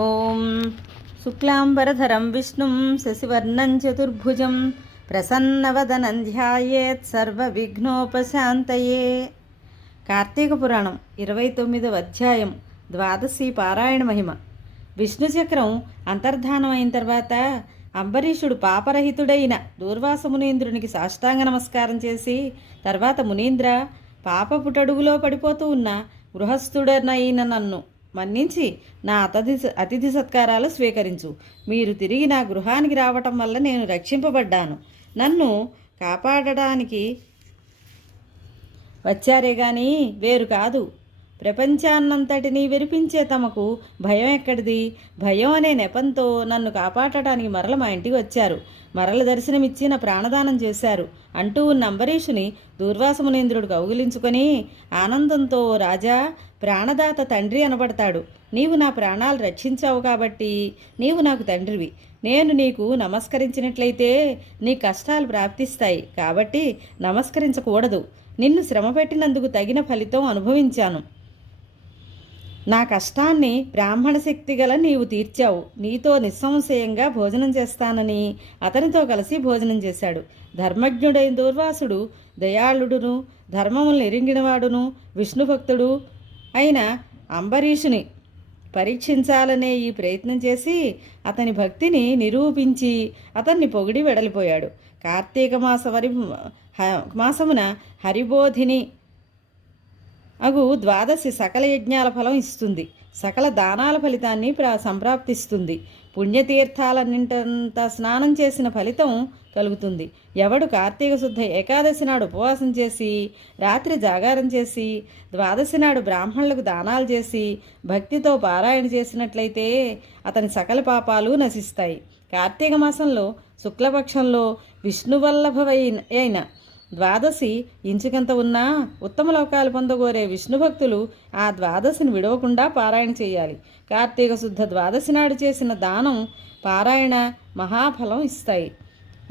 ఓం శుక్లాంబరధరం విష్ణుం శశివర్ణం చతుర్భుజం ప్రసన్నవదనం ధ్యాయేత్ సర్వవిఘ్నోపశాంతయే. కార్తీక పురాణం 29వ అధ్యాయం ద్వాదశి పారాయణ మహిమ. విష్ణు చక్రం అంతర్ధానం అయిన తర్వాత అంబరీషుడు పాపరహితుడైన దూర్వాస మునీంద్రునికి సాష్టాంగ నమస్కారం చేసి, తర్వాత మునీంద్ర, పాపపుటడుగులో పడిపోతూ ఉన్న గృహస్థుడనైన నన్ను మన్నించి నా అతిథి సత్కారాలు స్వీకరించు. మీరు తిరిగి నా గృహానికి రావటం వల్ల నేను రక్షింపబడ్డాను. నన్ను కాపాడడానికి వచ్చారే గాని వేరు కాదు. ప్రపంచాన్నంతటినీ విరిపించే తమకు భయం ఎక్కడిది? భయం అనే నెపంతో నన్ను కాపాడటానికి మరల మా ఇంటికి వచ్చారు. మరల దర్శనమిచ్చి నా ప్రాణదానం చేశారు అంటూ ఉన్న అంబరీషుని దూర్వాస మునీంద్రుడు కౌగిలించుకొని ఆనందంతో, రాజా, ప్రాణదాత తండ్రి అనబడతాడు. నీవు నా ప్రాణాలు రక్షించావు కాబట్టి నీవు నాకు తండ్రివి. నేను నీకు నమస్కరించినట్లయితే నీ కష్టాలు ప్రాప్తిస్తాయి. కాబట్టి నమస్కరించకూడదు. నిన్ను శ్రమ పెట్టినందుకు తగిన ఫలితం అనుభవించాను. నా కష్టాన్ని బ్రాహ్మణ శక్తి గల నీవు తీర్చావు. నీతో నిస్సంశయంగా భోజనం చేస్తానని అతనితో కలిసి భోజనం చేశాడు. ధర్మజ్ఞుడైన దూర్వాసుడు దయాళుడును ధర్మములను ఎరింగినవాడును విష్ణుభక్తుడు అయిన అంబరీషుని పరీక్షించాలనే ఈ ప్రయత్నం చేసి అతని భక్తిని నిరూపించి అతన్ని పొగిడి వెడలిపోయాడు. కార్తీక మాసమున హరిబోధిని అగు ద్వాదశి సకల యజ్ఞాల ఫలం ఇస్తుంది. సకల దానాల ఫలితాన్ని సంప్రాప్తిస్తుంది. పుణ్యతీర్థాలన్నింటంత స్నానం చేసిన ఫలితం కలుగుతుంది. ఎవడు కార్తీక శుద్ధ ఏకాదశి నాడు ఉపవాసం చేసి రాత్రి జాగారం చేసి ద్వాదశి నాడు బ్రాహ్మణులకు దానాలు చేసి భక్తితో పారాయణ చేసినట్లయితే అతని సకల పాపాలు నశిస్తాయి. కార్తీక మాసంలో శుక్లపక్షంలో విష్ణువల్లభమైన ద్వాదశి ఇంచుకంత ఉన్నా ఉత్తమ లోకాలు పొందగోరే విష్ణు భక్తులు ఆ ద్వాదశిని విడవకుండా పారాయణ చేయాలి. కార్తీక శుద్ధ ద్వాదశి నాడు చేసిన దానం పారాయణ మహాఫలం ఇస్తాయి.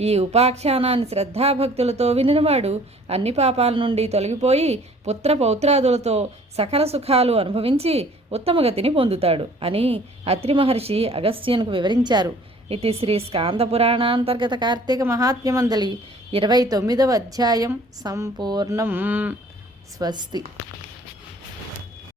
ఈ ఉపాఖ్యానాన్ని శ్రద్ధాభక్తులతో వినినవాడు అన్ని పాపాల నుండి తొలగిపోయి పుత్ర పౌత్రాదులతో సకల సుఖాలు అనుభవించి ఉత్తమగతిని పొందుతాడు అని అత్రి మహర్షి అగస్త్యునికి వివరించారు. ఇది శ్రీ స్కాంద పురాణాంతర్గత కార్తీక మహాత్మ్యమందలి 29వ అధ్యాయం సంపూర్ణం. స్వస్తి.